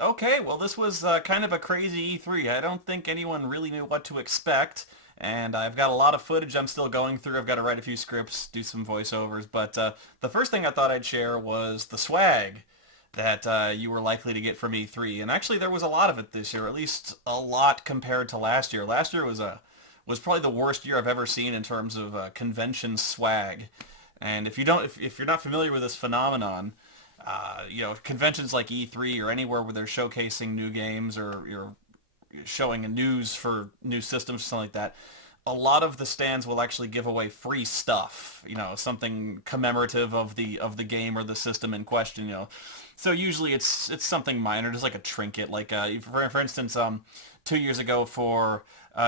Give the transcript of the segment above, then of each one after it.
Okay, well, this was kind of a crazy E3. I don't think anyone really knew what to expect, and I've got a lot of footage I'm still going through. I've got to write a few scripts, do some voiceovers, but the first thing I thought I'd share was the swag that you were likely to get from E3, and actually there was a lot of it this year, at least a lot compared to last year. Last year was probably the worst year I've ever seen in terms of convention swag. And if you're not familiar with this phenomenon, conventions like E3 or anywhere where they're showcasing new games or you're showing news for new systems, something like that, a lot of the stands will actually give away free stuff, something commemorative of the game or the system in question, So usually it's something minor, just like a trinket, like for instance, 2 years ago for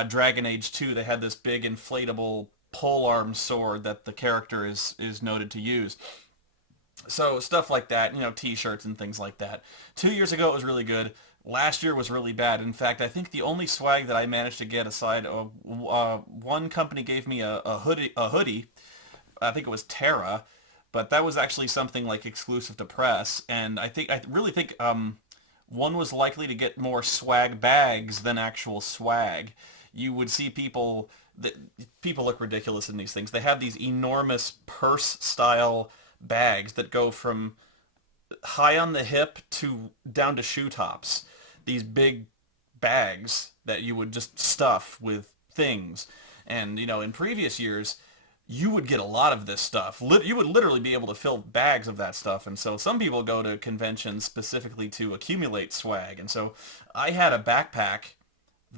Dragon Age 2, they had this big inflatable polearm sword that the character is noted to use. So stuff like that, T-shirts and things like that. 2 years ago it was really good. Last year was really bad. In fact, I think the only swag that I managed to get aside of one company gave me a hoodie. A hoodie. I think it was Terra, but that was actually something like exclusive to press. And I really think one was likely to get more swag bags than actual swag. You would see people look ridiculous in these things. They have these enormous purse style bags that go from high on the hip to down to shoe tops. These big bags that you would just stuff with things. And, in previous years, you would get a lot of this stuff. You would literally be able to fill bags of that stuff. And so some people go to conventions specifically to accumulate swag. And so I had a backpack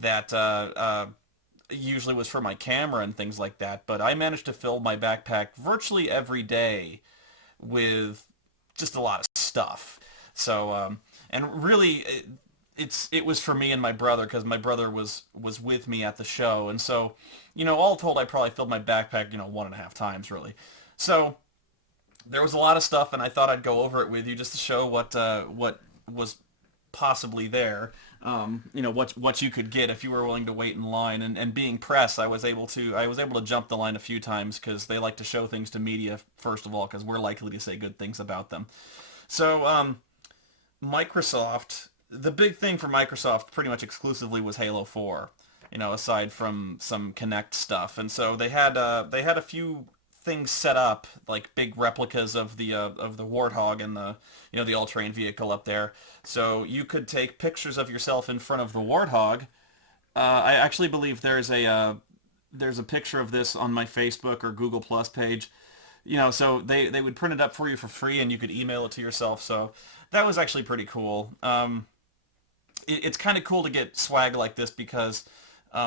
that usually was for my camera and things like that. But I managed to fill my backpack virtually every day with just a lot of stuff. So, and really, it was for me and my brother because my brother was with me at the show, and so, all told, I probably filled my backpack, one and a half times really. So there was a lot of stuff, and I thought I'd go over it with you just to show what was possibly there. What you could get if you were willing to wait in line. And being press, I was able to jump the line a few times because they like to show things to media first of all because we're likely to say good things about them. So Microsoft, the big thing for Microsoft pretty much exclusively was Halo 4. Aside from some Kinect stuff, and so they had a few things set up, like big replicas of the Warthog and the all-terrain vehicle up there. So you could take pictures of yourself in front of the Warthog. I actually believe there's a picture of this on my Facebook or Google Plus page. So they would print it up for you for free, and you could email it to yourself. So that was actually pretty cool. It's kind of cool to get swag like this because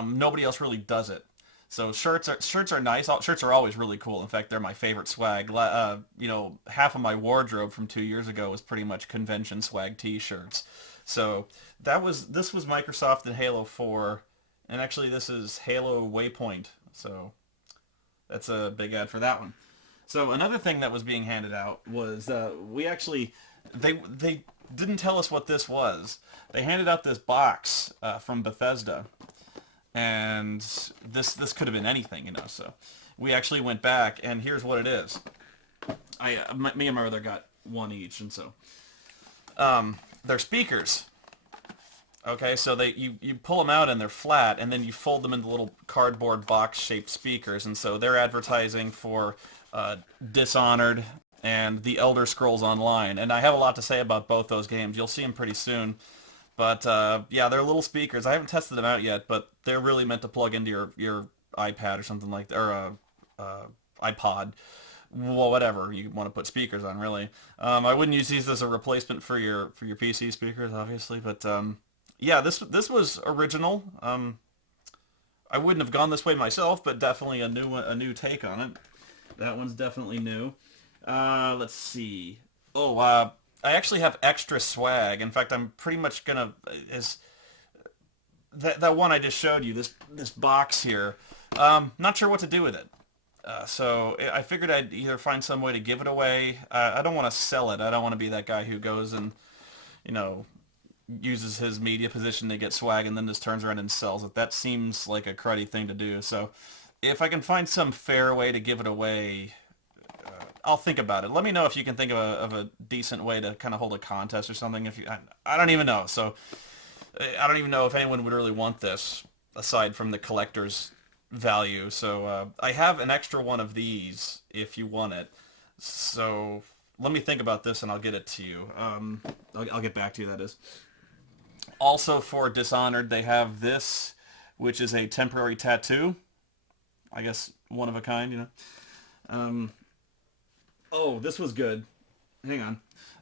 nobody else really does it. So shirts are nice. Shirts are always really cool. In fact, they're my favorite swag. Half of my wardrobe from 2 years ago was pretty much convention swag T-shirts. So this was Microsoft and Halo 4, and actually this is Halo Waypoint. So that's a big ad for that one. So another thing that was being handed out was they didn't tell us what this was. They handed out this box from Bethesda, and this could have been anything, So we actually went back, and here's what it is. Me and my brother got one each, and so they're speakers. Okay, so you pull them out and they're flat, and then you fold them into little cardboard box-shaped speakers, and so they're advertising for Dishonored and The Elder Scrolls Online, and I have a lot to say about both those games. You'll see them pretty soon. But yeah, they're little speakers. I haven't tested them out yet, but they're really meant to plug into your iPad or something like that, or iPod. Well, whatever you want to put speakers on, really. I wouldn't use these as a replacement for your PC speakers, obviously, but yeah, this was original. I wouldn't have gone this way myself, but definitely a new take on it. That one's definitely new. Let's see. Oh, I actually have extra swag. In fact, I'm pretty much gonna is that one I just showed you. This box here. Not sure what to do with it. So I figured I'd either find some way to give it away. I don't want to sell it. I don't want to be that guy who goes and you know uses his media position to get swag and then just turns around and sells it. That seems like a cruddy thing to do. So if I can find some fair way to give it away, I'll think about it. Let me know if you can think of a decent way to kind of hold a contest or something. If you, I don't even know. So I don't even know if anyone would really want this aside from the collector's value. So I have an extra one of these if you want it. So let me think about this and I'll get it to you. I'll get back to you, that is. Also for Dishonored, they have this, which is a temporary tattoo. I guess one of a kind, you know. Um, oh, this was good. Hang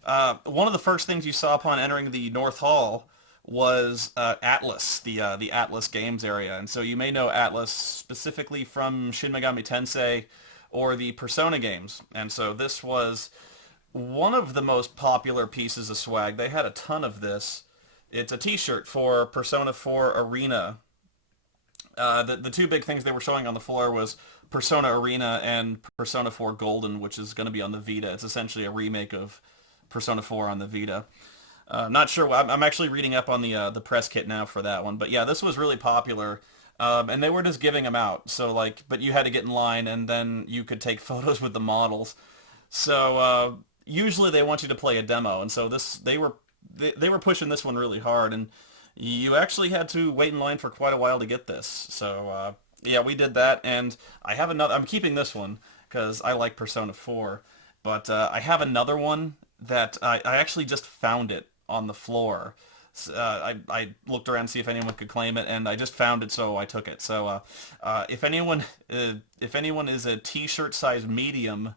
on. One of the first things you saw upon entering the North Hall was Atlas, the Atlas Games area, and so you may know Atlas specifically from Shin Megami Tensei or the Persona games, and so this was one of the most popular pieces of swag. They had a ton of this. It's a T-shirt for Persona 4 Arena. The two big things they were showing on the floor was Persona Arena and Persona 4 Golden, which is going to be on the Vita. It's essentially a remake of Persona 4 on the Vita. Not sure. I'm actually reading up on the press kit now for that one. But yeah, this was really popular, and they were just giving them out. So like, but you had to get in line, and then you could take photos with the models. So usually they want you to play a demo, and so they were pushing this one really hard, and you actually had to wait in line for quite a while to get this. So yeah, we did that, and I have another. I'm keeping this one because I like Persona 4, but I have another one that I actually just found it on the floor. I looked around to see if anyone could claim it, and I just found it, so I took it. So if anyone is a T-shirt size medium,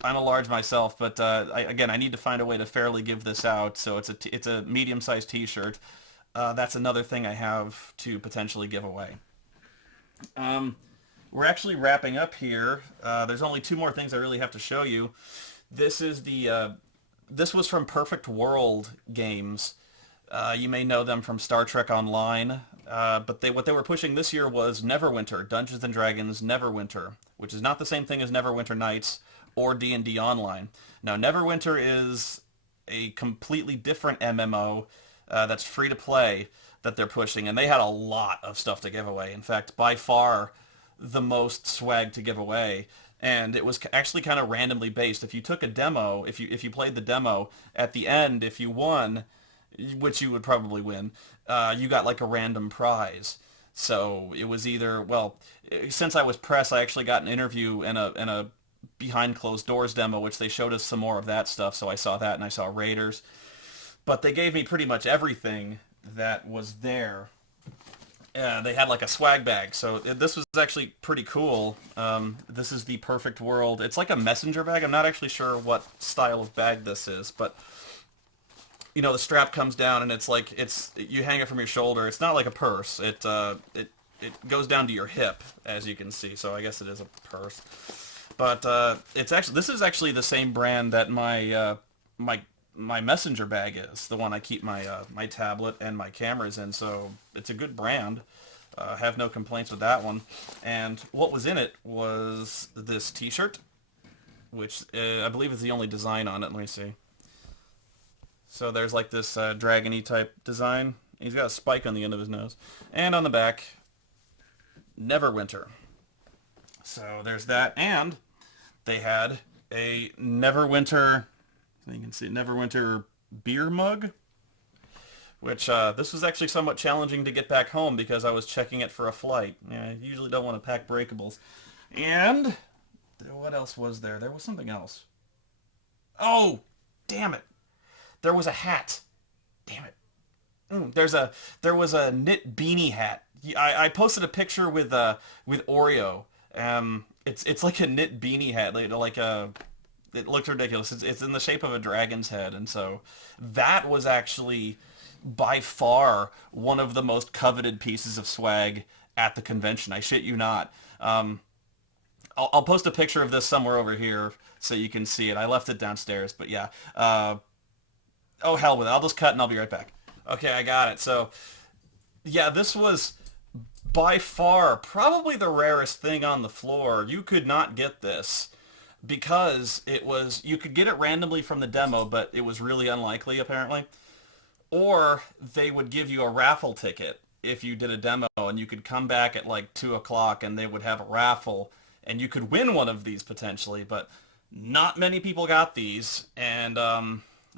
I'm a large myself, but again, I need to find a way to fairly give this out. So it's a medium-sized T-shirt. That's another thing I have to potentially give away. We're actually wrapping up here. There's only two more things I really have to show you. This is this was from Perfect World Games. You may know them from Star Trek Online, but what they were pushing this year was Neverwinter, Dungeons and Dragons Neverwinter, which is not the same thing as Neverwinter Nights or D&D Online. Now, Neverwinter is a completely different MMO that's free to play that they're pushing, and they had a lot of stuff to give away. In fact, by far the most swag to give away, and it was actually kind of randomly based. If you took a demo, if you played the demo, at the end, if you won, which you would probably win, you got like a random prize. So it was either, well, since I was press, I actually got an interview and a behind closed doors demo, which they showed us some more of that stuff. So I saw that, and I saw Raiders, but they gave me pretty much everything that was there. They had like a swag bag, so this was actually pretty cool. This is the Perfect World. It's like a messenger bag. I'm not actually sure what style of bag this is, but you know, the strap comes down and it's like you hang it from your shoulder. It's not like a purse. It goes down to your hip, as you can see. So I guess it is a purse. But this is actually the same brand that my messenger bag is, the one I keep my tablet and my cameras in, so it's a good brand. Have no complaints with that one. And what was in it was this T-shirt, which I believe is the only design on it. Let me see. So there's like this dragon-y type design. He's got a spike on the end of his nose. And on the back, Neverwinter. So there's that, and they had a Neverwinter, you can see Neverwinter beer mug, which this was actually somewhat challenging to get back home because I was checking it for a flight. Yeah, I usually don't want to pack breakables. And what else was there? There was something else. Oh, damn it. There was a hat. Damn it. There was a knit beanie hat. I posted a picture with Oreo. It's like a knit beanie hat, it looks ridiculous. It's in the shape of a dragon's head, and so that was actually by far one of the most coveted pieces of swag at the convention. I shit you not. I'll post a picture of this somewhere over here so you can see it. I left it downstairs, but yeah. Oh, hell with it. I'll just cut and I'll be right back. Okay, I got it. So, yeah, this was by far probably the rarest thing on the floor. You could not get this because you could get it randomly from the demo, but it was really unlikely apparently. Or they would give you a raffle ticket if you did a demo, and you could come back at like 2 o'clock and they would have a raffle and you could win one of these potentially, but not many people got these, and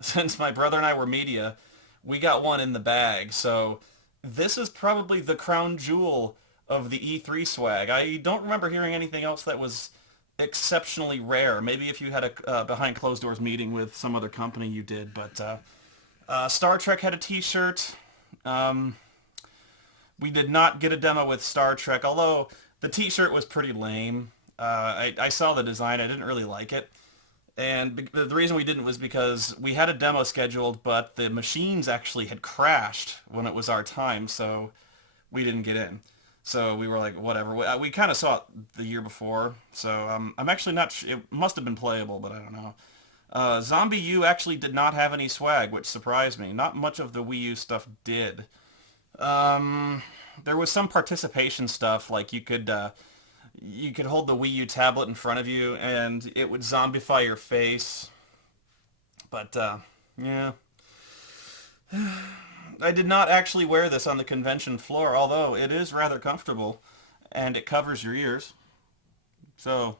since my brother and I were media, we got one in the bag, so this is probably the crown jewel of the E3 swag. I don't remember hearing anything else that was exceptionally rare. Maybe if you had a behind closed doors meeting with some other company you did, but Star Trek had a t-shirt. Um, we did not get a demo with Star Trek, although the t-shirt was pretty lame. I saw the design. I didn't really like it. And the reason we didn't was because we had a demo scheduled, but the machines actually had crashed when it was our time, so we didn't get in. So we were like, whatever. We kind of saw it the year before, so I'm actually not sure. It must have been playable, but I don't know. Zombie U actually did not have any swag, which surprised me. Not much of the Wii U stuff did. There was some participation stuff, like you could hold the Wii U tablet in front of you and it would zombify your face. But yeah. I did not actually wear this on the convention floor, although it is rather comfortable and it covers your ears. So,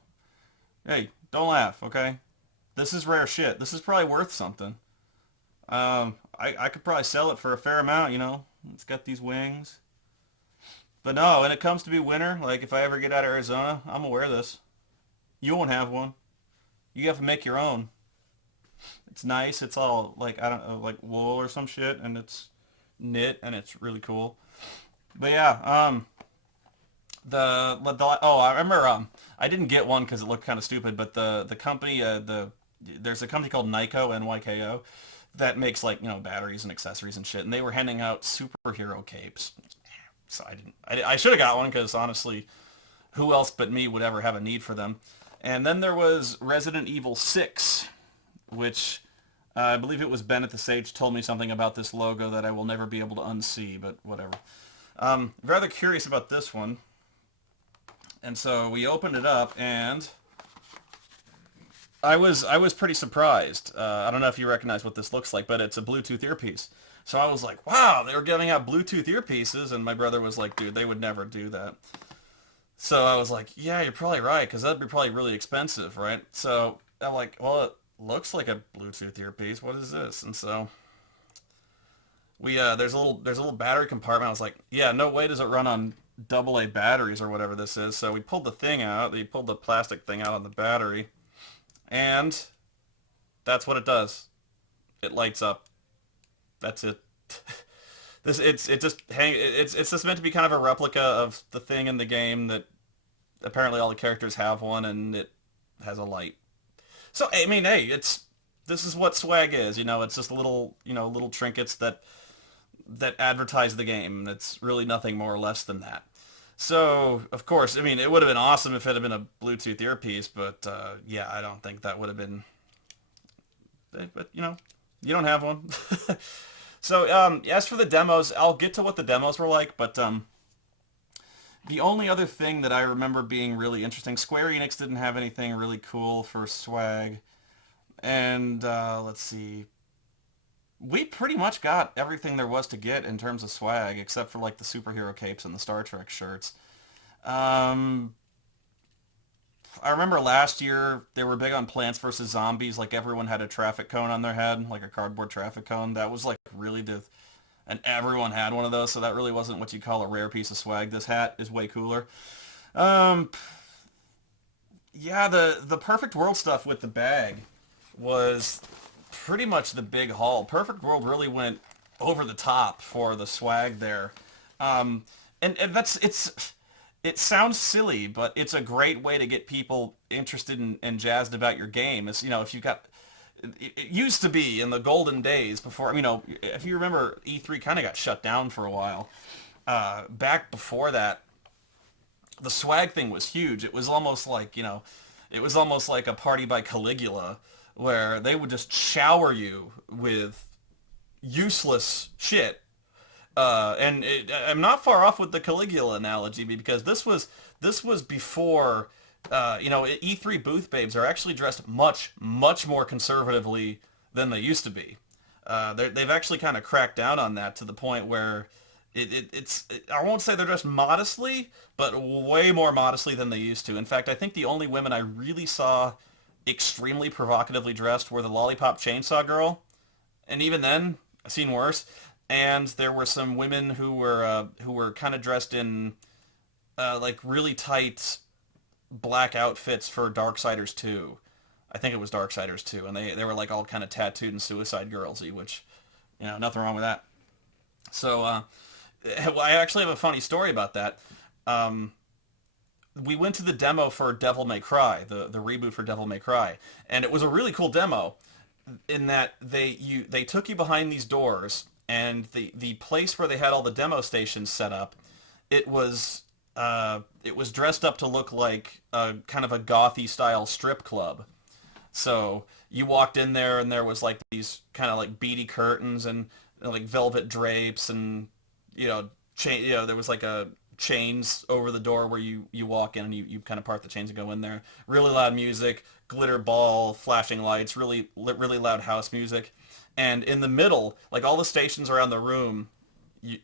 hey, don't laugh, okay? This is rare shit. This is probably worth something. I could probably sell it for a fair amount, you know. It's got these wings. But no, when it comes to be winter, like if I ever get out of Arizona, I'm gonna wear this. You won't have one. You have to make your own. It's nice. It's all like, I don't know, like wool or some shit, and it's knit, and it's really cool. But yeah, oh, I remember I didn't get one because it looked kind of stupid, but the company there's a company called Nyko, Nyko, that makes like, you know, batteries and accessories and shit, and they were handing out superhero capes. So I didn't. I should have got one because honestly, who else but me would ever have a need for them? And then there was Resident Evil 6, which I believe it was Ben at the Sage told me something about this logo that I will never be able to unsee, but whatever. Rather curious about this one. And so we opened it up, and I was pretty surprised. I don't know if you recognize what this looks like, but it's a Bluetooth earpiece. So I was like, wow, they were giving out Bluetooth earpieces, and my brother was like, dude, they would never do that. So I was like, yeah, you're probably right, because that'd be probably really expensive, right? So I'm like, well, it looks like a Bluetooth earpiece. What is this? And so we there's a little battery compartment. I was like, yeah, no way does it run on AA batteries or whatever this is. So we pulled the thing out. They pulled the plastic thing out on the battery, and that's what it does. It lights up. That's it. It's just meant to be kind of a replica of the thing in the game that apparently all the characters have one, and it has a light. So I mean, hey, this is what swag is, you know. It's just little trinkets that advertise the game. It's really nothing more or less than that. So of course, I mean, it would have been awesome if it had been a Bluetooth earpiece, but yeah, I don't think that would have been. But you know, you don't have one. So as for the demos, I'll get to what the demos were like, but the only other thing that I remember being really interesting, Square Enix didn't have anything really cool for swag, and let's see, we pretty much got everything there was to get in terms of swag, except for like the superhero capes and the Star Trek shirts. I remember last year they were big on Plants vs. Zombies. Like everyone had a traffic cone on their head, like a cardboard traffic cone. That was like really and everyone had one of those. So that really wasn't what you call a rare piece of swag. This hat is way cooler. Yeah, the Perfect World stuff with the bag was pretty much the big haul. Perfect World really went over the top for the swag there. And it sounds silly, but it's a great way to get people interested and jazzed about your game. Is, you know, if you got, it used to be in the golden days before, you know, if you remember, E3 kind of got shut down for a while. Back before that, the swag thing was huge. It was almost like, you know, it was almost like a party by Caligula, where they would just shower you with useless shit. I'm not far off with the Caligula analogy, because this was before, you know, E3 booth babes are actually dressed much more conservatively than they used to be. They've actually kind of cracked down on that to the point where I won't say they're dressed modestly, but way more modestly than they used to. In fact, I think the only women I really saw extremely provocatively dressed were the Lollipop Chainsaw Girl, and even then, I've seen worse. And there were some women who were kind of dressed in like really tight black outfits for Darksiders 2. I think it was Darksiders 2, and they were like all kind of tattooed and Suicide Girlsy, which nothing wrong with that. So well, I actually have a funny story about that. Um, we went to the demo for Devil May Cry, the reboot for Devil May Cry, and it was a really cool demo in that they took you behind these doors, and the place where they had all the demo stations set up, it was it was dressed up to look like a kind of a gothy style strip club. So you walked in there and there was like these kind of like beady curtains and like velvet drapes and there was like a chains over the door where you walk in and you kind of part the chains and go in there. Really loud music, glitter ball, flashing lights, really loud house music. And in the middle, like all the stations around the room,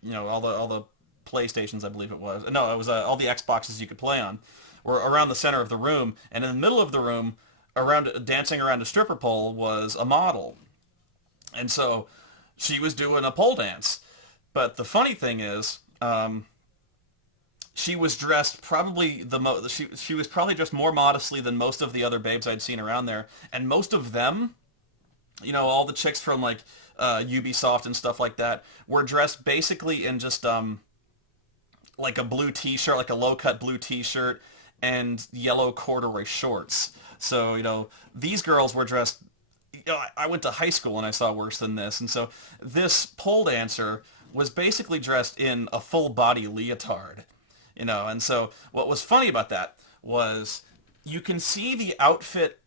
all the PlayStations, I believe it was. No, it was all the Xboxes you could play on were around the center of the room, and in the middle of the room, around dancing around a stripper pole was a model. And so she was doing a pole dance. But the funny thing is, she was dressed probably she was probably dressed more modestly than most of the other babes I'd seen around there, and most of them, all the chicks from like Ubisoft and stuff like that, were dressed basically in just like a blue t-shirt, like a low-cut blue t-shirt and yellow corduroy shorts. So, these girls were dressed, I went to high school and I saw worse than this. And so this pole dancer was basically dressed in a full body leotard, and so what was funny about that was you can see the outfit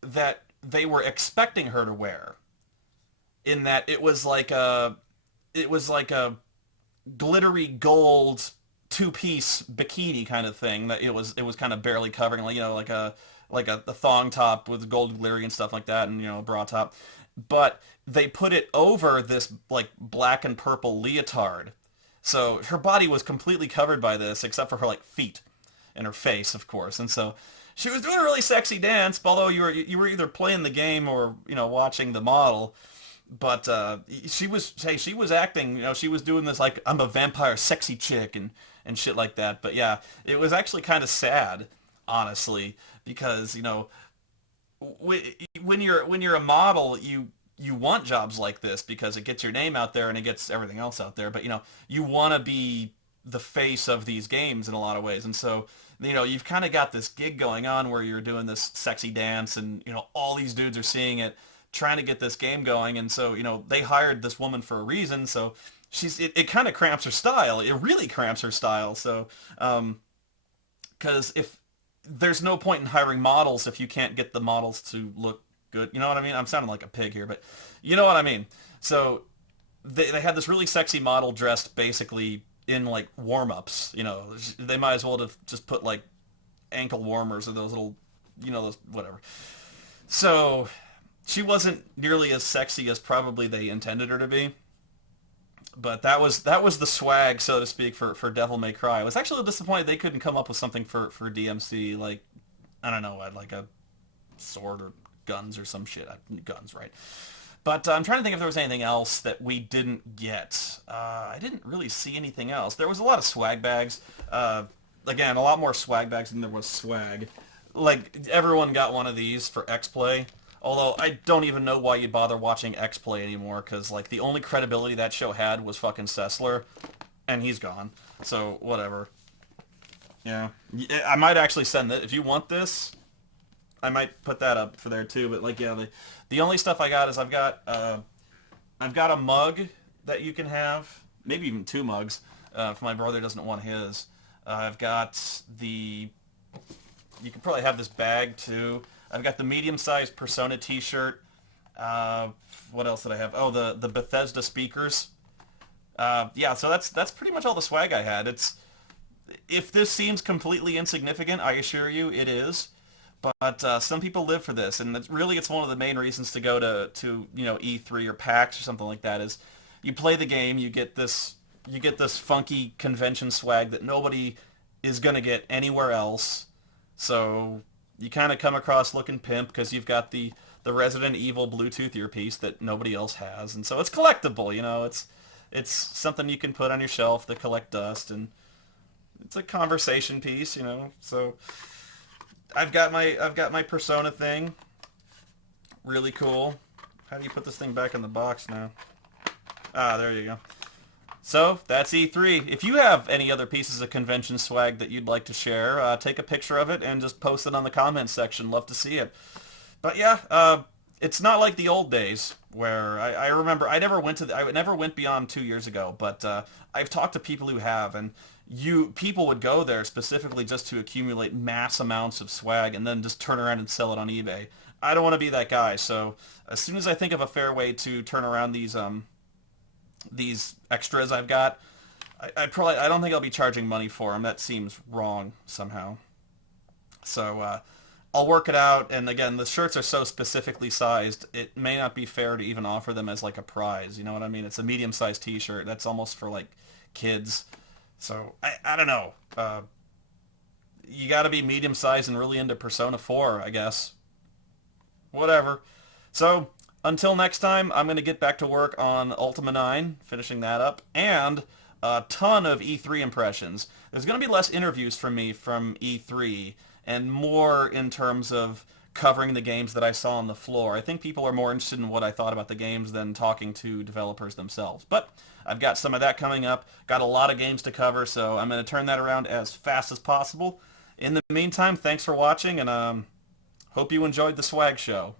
that they were expecting her to wear, in that it was like a glittery gold two-piece bikini kind of thing that it was kind of barely covering, like like a thong top with gold glittery and stuff like that, and a bra top. But they put it over this like black and purple leotard, so her body was completely covered by this except for her like feet and her face, of course. And so she was doing a really sexy dance, although you were either playing the game or watching the model. But she was acting, she was doing this like I'm a vampire sexy chick and shit like that. But yeah, it was actually kind of sad, honestly, because when you're a model, you want jobs like this because it gets your name out there and it gets everything else out there. But you want to be the face of these games in a lot of ways, and so you've kind of got this gig going on where you're doing this sexy dance, and all these dudes are seeing it, trying to get this game going, and so they hired this woman for a reason. So it kind of cramps her style. It really cramps her style. So because if there's no point in hiring models if you can't get the models to look good. You know what I mean? I'm sounding like a pig here, but you know what I mean. So they had this really sexy model dressed basically in like warm-ups. They might as well have just put like ankle warmers or those little, those whatever. So she wasn't nearly as sexy as probably they intended her to be. But that was the swag, so to speak, for Devil May Cry. I was actually disappointed they couldn't come up with something for DMC, like, I don't know, like a sword or guns or some shit. Guns, right? But I'm trying to think if there was anything else that we didn't get. I didn't really see anything else. There was a lot of swag bags. Again, a lot more swag bags than there was swag. Like, everyone got one of these for X-Play. Although, I don't even know why you'd bother watching X-Play anymore, because, like, the only credibility that show had was fucking Sessler, and he's gone. So, whatever. Yeah. I might actually send it. If you want this, I might put that up for there, too. But, like, yeah, the only stuff I got is I've got a mug that you can have. Maybe even two mugs, if my brother doesn't want his. I've got the... You can probably have this bag, too. I've got the medium-sized Persona T-shirt. What else did I have? Oh, the Bethesda speakers. Yeah, so that's pretty much all the swag I had. If this seems completely insignificant, I assure you it is. But some people live for this, and it's one of the main reasons to go to E3 or PAX or something like that. Is you play the game, you get this you get this funky convention swag that nobody is going to get anywhere else. So you kind of come across looking pimp because you've got the Resident Evil Bluetooth earpiece that nobody else has, and so it's collectible. It's something you can put on your shelf to collect dust, and it's a conversation piece. So I've got my Persona thing. Really cool. How do you put this thing back in the box now? Ah, there you go. So that's E3. If you have any other pieces of convention swag that you'd like to share, take a picture of it and just post it on the comments section. Love to see it. But yeah, it's not like the old days where I remember I never went beyond 2 years ago, but I've talked to people who have, and people would go there specifically just to accumulate mass amounts of swag and then just turn around and sell it on eBay. I don't want to be that guy, so as soon as I think of a fair way to turn around these extras I've got, I don't think I'll be charging money for them. That seems wrong somehow. So I'll work it out. And again, the shirts are so specifically sized, it may not be fair to even offer them as like a prize. You know what I mean? It's a medium-sized T-shirt. That's almost for like kids. So I don't know. You got to be medium-sized and really into Persona 4, I guess. Whatever. So until next time, I'm going to get back to work on Ultima 9, finishing that up, and a ton of E3 impressions. There's going to be less interviews from me from E3 and more in terms of covering the games that I saw on the floor. I think people are more interested in what I thought about the games than talking to developers themselves. But I've got some of that coming up. Got a lot of games to cover, so I'm going to turn that around as fast as possible. In the meantime, thanks for watching, and hope you enjoyed the swag show.